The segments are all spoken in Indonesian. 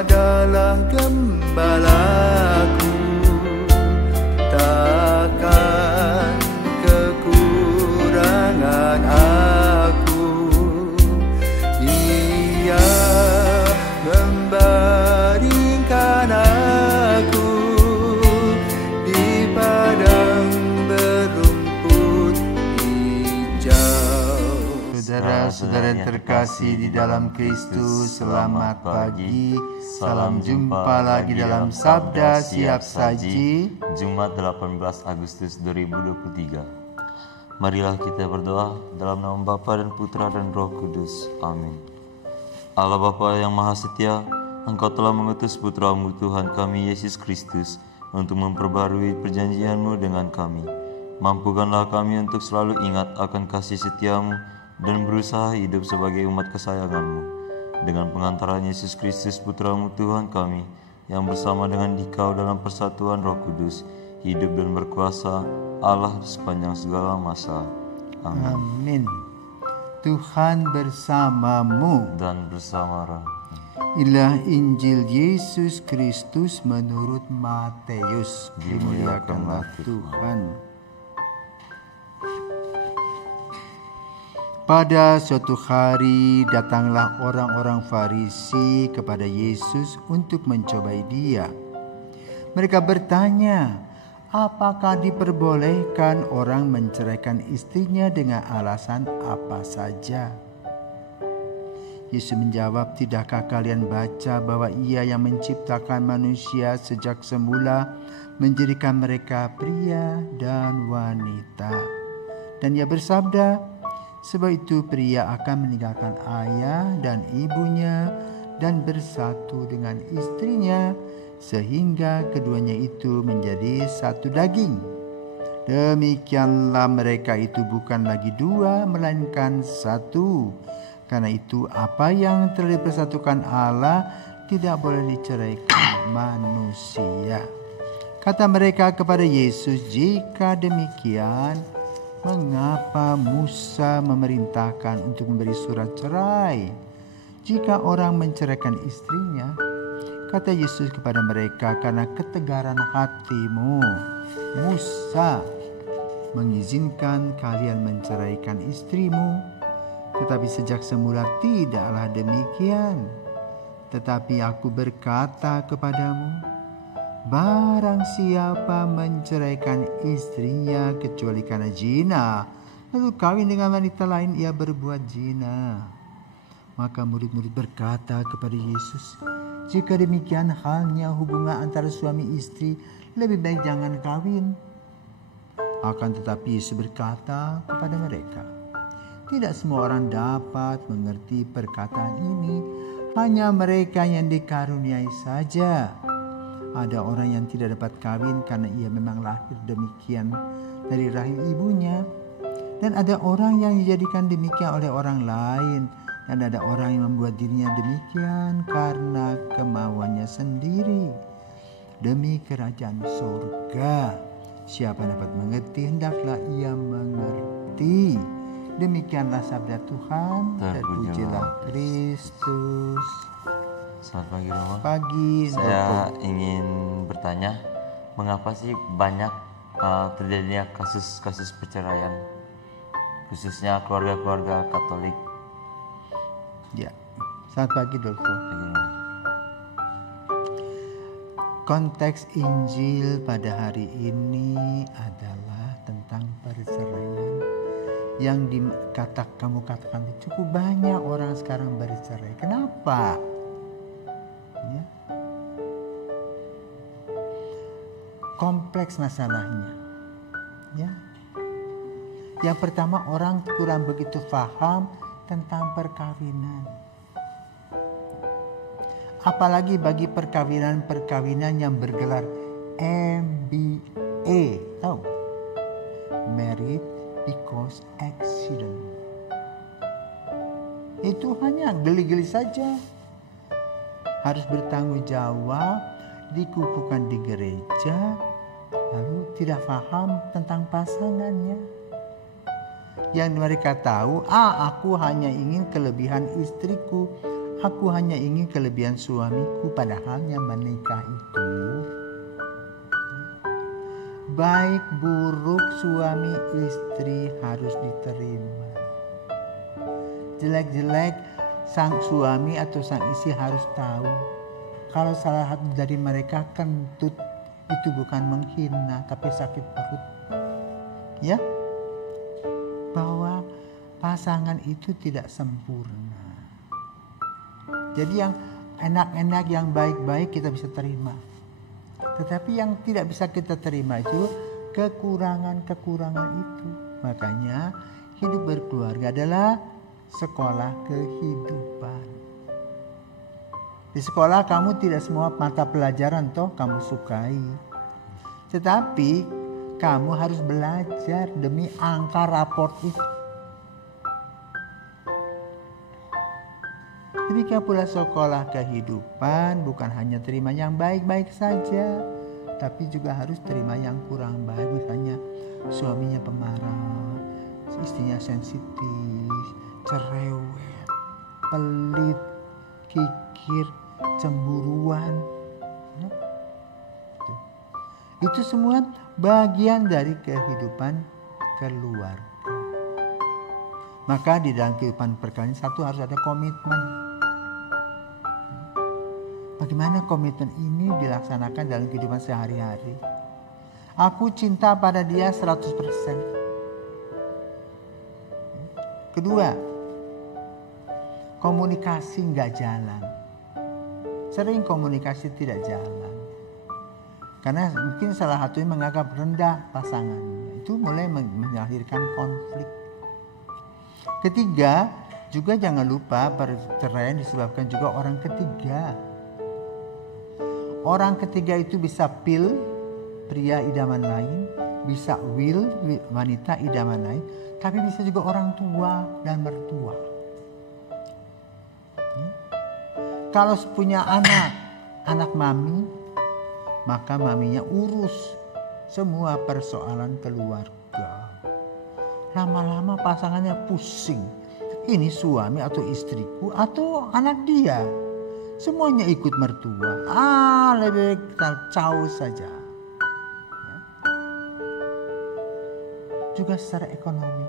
adalah gembalaku, takkan kekurangan aku. Ia membaringkan aku di padang berumput hijau. Saudara-saudara yang terkasih di dalam Kristus, selamat pagi. Salam jumpa lagi dalam Sabda Siap Saji, Jumat 18 Agustus 2023. Marilah kita berdoa dalam nama Bapa dan Putra dan Roh Kudus. Amin. Allah Bapa yang Maha Setia, Engkau telah mengutus Putra-Mu Tuhan kami Yesus Kristus untuk memperbarui perjanjian-Mu dengan kami. Mampukanlah kami untuk selalu ingat akan kasih setia-Mu dan berusaha hidup sebagai umat kesayangan-Mu. Dengan pengantaran Yesus Kristus Putra-Mu Tuhan kami, yang bersama dengan Dikau dalam persatuan Roh Kudus, hidup dan berkuasa Allah sepanjang segala masa. Amin. Amin. Tuhan bersamamu Dan bersama roh. Inilah Injil Yesus Kristus menurut Matius. Dimuliakanlah Tuhan. Pada suatu hari datanglah orang-orang Farisi kepada Yesus untuk mencobai Dia. Mereka bertanya, apakah diperbolehkan orang menceraikan istrinya dengan alasan apa saja? Yesus menjawab, tidakkah kalian baca bahwa Ia yang menciptakan manusia sejak semula menjadikan mereka pria dan wanita? Dan Ia bersabda, sebab itu pria akan meninggalkan ayah dan ibunya dan bersatu dengan istrinya, sehingga keduanya itu menjadi satu daging. Demikianlah mereka itu bukan lagi dua, melainkan satu. Karena itu apa yang telah dipersatukan Allah tidak boleh diceraikan manusia. Kata mereka kepada Yesus, jika demikian, mengapa Musa memerintahkan untuk memberi surat cerai jika orang menceraikan istrinya? Kata Yesus kepada mereka, karena ketegaran hatimu, Musa mengizinkan kalian menceraikan istrimu, tetapi sejak semula tidaklah demikian. Tetapi aku berkata kepadamu, barang siapa menceraikan istrinya kecuali karena zina, lalu kawin dengan wanita lain, ia berbuat zina. Maka murid-murid berkata kepada Yesus, jika demikian halnya hubungan antara suami istri, lebih baik jangan kawin. Akan tetapi Yesus berkata kepada mereka, tidak semua orang dapat mengerti perkataan ini, hanya mereka yang dikaruniai saja. Ada orang yang tidak dapat kawin karena ia memang lahir demikian dari rahim ibunya. Dan ada orang yang dijadikan demikian oleh orang lain. Dan ada orang yang membuat dirinya demikian karena kemauannya sendiri. Demi kerajaan surga, siapa dapat mengerti, hendaklah ia mengerti. Demikianlah sabda Tuhan. Terpujilah Kristus. Selamat pagi Romo. Pagi. Saya ingin bertanya, mengapa sih banyak terjadinya kasus-kasus perceraian, khususnya keluarga-keluarga Katolik? Ya, selamat pagi Dolfo. Konteks Injil pada hari ini adalah tentang perceraian. Yang kamu katakan cukup banyak orang sekarang bercerai. Kenapa? Ya. Kompleks masalahnya. Ya. Yang pertama, orang kurang begitu paham tentang perkawinan. Apalagi bagi perkawinan yang bergelar MBA, tahu? Married because accident. Itu hanya geli-geli saja. Harus bertanggung jawab, dikukuhkan di gereja, lalu tidak paham tentang pasangannya. Yang mereka tahu, aku hanya ingin kelebihan istriku, Aku hanya ingin kelebihan suamiku, padahal yang menikah itu baik buruk suami istri harus diterima. Jelek-jelek sang suami atau sang istri harus tahu kalau salah satu dari mereka kentut, itu bukan menghina tapi sakit perut. Ya, bahwa pasangan itu tidak sempurna. Jadi yang enak-enak, yang baik-baik kita bisa terima. Tetapi yang tidak bisa kita terima itu kekurangan-kekurangan itu. Makanya hidup berkeluarga adalah sekolah kehidupan. Di sekolah kamu tidak semua mata pelajaran toh kamu sukai. Tetapi kamu harus belajar demi angka raport itu. Demikian pula sekolah kehidupan bukan hanya terima yang baik-baik saja, tapi juga harus terima yang kurang baik. Misalnya suaminya pemarah, istrinya sensitif, cerewet, pelit, kikir, cemburuan. Itu semua bagian dari kehidupan keluarga. Maka di dalam kehidupan perkawinan satu harus ada komitmen. Bagaimana komitmen ini dilaksanakan dalam kehidupan sehari-hari? Aku cinta pada dia 100%. Kedua, komunikasi nggak jalan. Sering komunikasi tidak jalan. Karena mungkin salah satunya menganggap rendah pasangannya. Itu mulai melahirkan konflik. Ketiga, juga jangan lupa perceraian disebabkan juga orang ketiga. Orang ketiga itu bisa pil, pria idaman lain, bisa will, wanita idaman lain, tapi bisa juga orang tua dan mertua. Kalau punya anak mami, maka maminya urus semua persoalan keluarga. Lama-lama pasangannya pusing. Ini suami atau istriku atau anak dia. Semuanya ikut mertua. Lebih baik kita jauh saja. Ya. Juga secara ekonomi.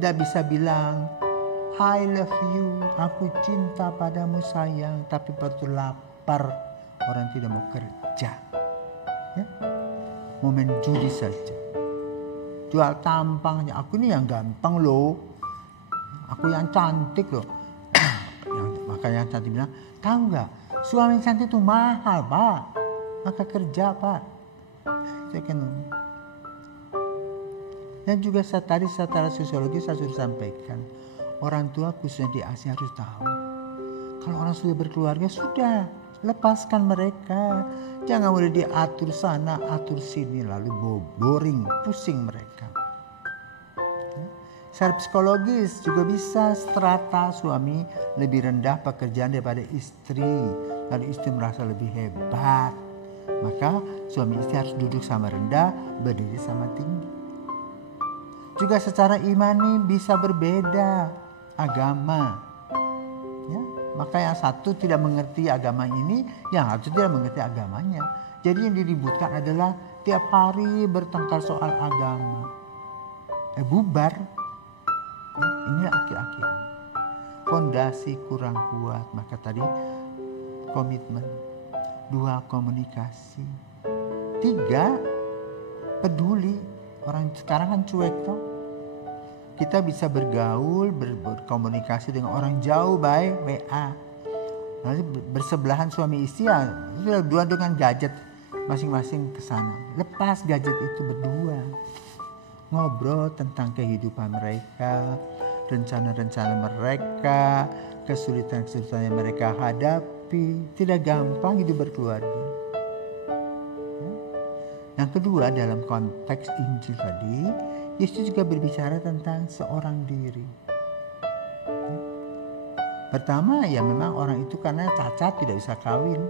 Tidak bisa bilang, I love you, aku cinta padamu sayang, tapi perut lapar, orang tidak mau kerja. Ya. Mau main judi saja. Jual tampangnya, aku ini yang gampang loh. Aku yang cantik loh. Makanya cantik bilang, tahu nggak, suami cantik itu mahal pak, maka kerja pak. Dan juga tadi secara sosiologi saya sudah sampaikan, orang tua khususnya di Asia harus tahu, kalau orang sudah berkeluarga sudah lepaskan mereka, jangan boleh diatur sana atur sini lalu boring, pusing mereka. Secara psikologis juga bisa strata suami lebih rendah pekerjaan daripada istri. Lalu istri merasa lebih hebat. Maka suami istri harus duduk sama rendah, berdiri sama tinggi. Juga secara imani bisa berbeda agama. Ya, maka yang satu tidak mengerti agama ini, yang satu tidak mengerti agamanya. Jadi yang diributkan adalah tiap hari bertengkar soal agama. Bubar. Ini akhir-akhir. Fondasi kurang kuat, maka tadi komitmen. 2, komunikasi. 3, peduli. Orang sekarang kan cuek toh. Kita bisa bergaul, berkomunikasi dengan orang jauh baik, WA. Nanti bersebelahan suami istri ya, sudah dua dengan gadget masing-masing ke sana. Lepas gadget itu berdua. Ngobrol tentang kehidupan mereka, rencana-rencana mereka, kesulitan-kesulitan yang mereka hadapi. Tidak gampang hidup berkeluarga. Yang kedua, dalam konteks Injil tadi, Yesus juga berbicara tentang seorang diri. Pertama, ya memang orang itu karena cacat tidak bisa kawin.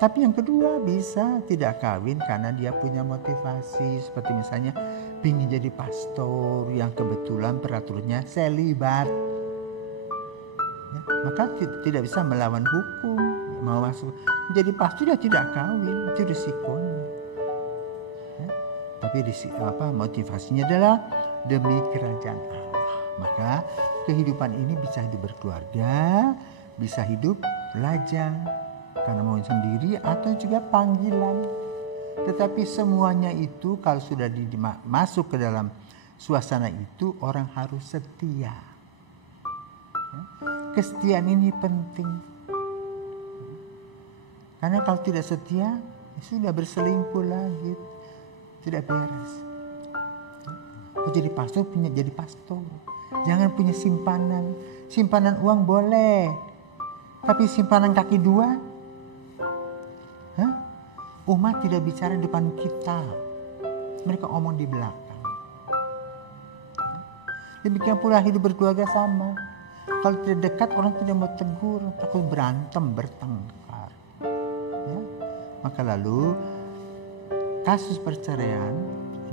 Tapi yang kedua, bisa tidak kawin karena dia punya motivasi. Seperti misalnya ingin jadi pastor yang kebetulan peraturannya selibat. Ya. maka tidak bisa melawan hukum. Mau masuk menjadi pastor dia tidak kawin, itu risikonya. Ya, tapi motivasinya adalah demi kerajaan Allah. Maka kehidupan ini bisa hidup berkeluarga, bisa hidup lajang karena mau sendiri atau juga panggilan. Tetapi semuanya itu kalau sudah masuk ke dalam suasana itu, orang harus setia. Ya, kesetiaan ini penting. Karena kalau tidak setia, sudah berselingkuh lagi, tidak beres. Kalau jadi pastor, jadi pastor. Jangan punya simpanan. Simpanan uang boleh, tapi simpanan kaki dua, umat tidak bicara depan kita. Mereka omong di belakang. Demikian pula hidup berkeluarga sama. Kalau tidak dekat, orang tidak mau tegur, takut berantem, bertengkar. Ya. Maka lalu kasus perceraian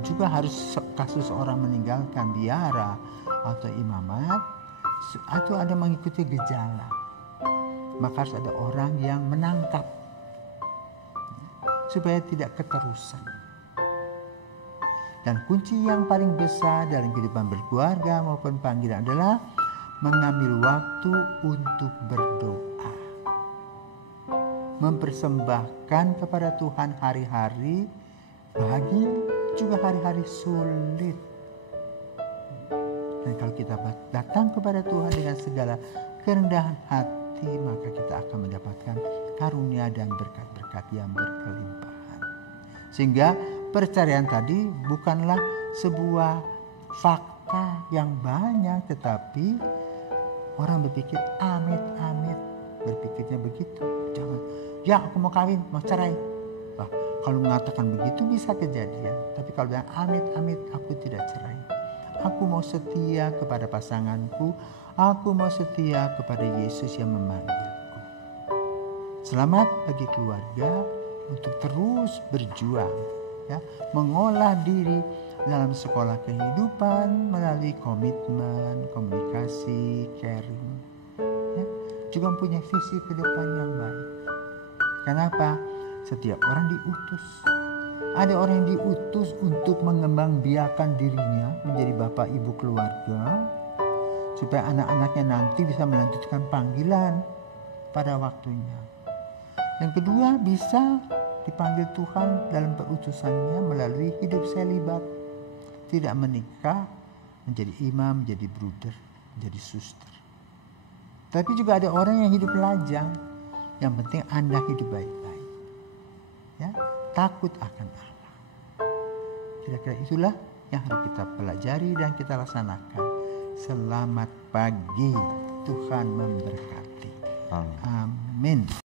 juga harus kasus orang meninggalkan biara atau imamat, atau ada mengikuti gejala. Maka harus ada orang yang menangkap supaya tidak keterusan. Dan kunci yang paling besar dalam kehidupan berkeluarga maupun panggilan adalah mengambil waktu untuk berdoa. Mempersembahkan kepada Tuhan hari-hari bahagia, juga hari-hari sulit. Dan kalau kita datang kepada Tuhan dengan segala kerendahan hati, maka kita akan mendapatkan karunia dan berkat-berkat yang berkelimpahan. Sehingga perceraian tadi bukanlah sebuah fakta yang banyak, tetapi orang berpikir amit-amit, berpikirnya begitu. Jangan, ya aku mau kawin, mau cerai. Bah, kalau mengatakan begitu bisa kejadian. Tapi kalau bilang amit-amit aku tidak cerai, aku mau setia kepada pasanganku, aku mau setia kepada Yesus yang memanggilku. Selamat bagi keluarga untuk terus berjuang, ya, mengolah diri dalam sekolah kehidupan melalui komitmen, komunikasi, caring, ya, juga punya visi ke depan yang baik. Kenapa? Setiap orang diutus. Ada orang yang diutus untuk mengembangbiakan dirinya menjadi bapak ibu keluarga, supaya anak-anaknya nanti bisa melanjutkan panggilan pada waktunya. Yang kedua, bisa dipanggil Tuhan dalam perutusannya melalui hidup selibat. Tidak menikah, menjadi imam, menjadi bruder, menjadi suster. Tapi juga ada orang yang hidup lajang. Yang penting Anda hidup baik-baik. Ya, takut akan Allah. Kira-kira itulah yang harus kita pelajari dan kita laksanakan. Selamat pagi, Tuhan memberkati. Amin.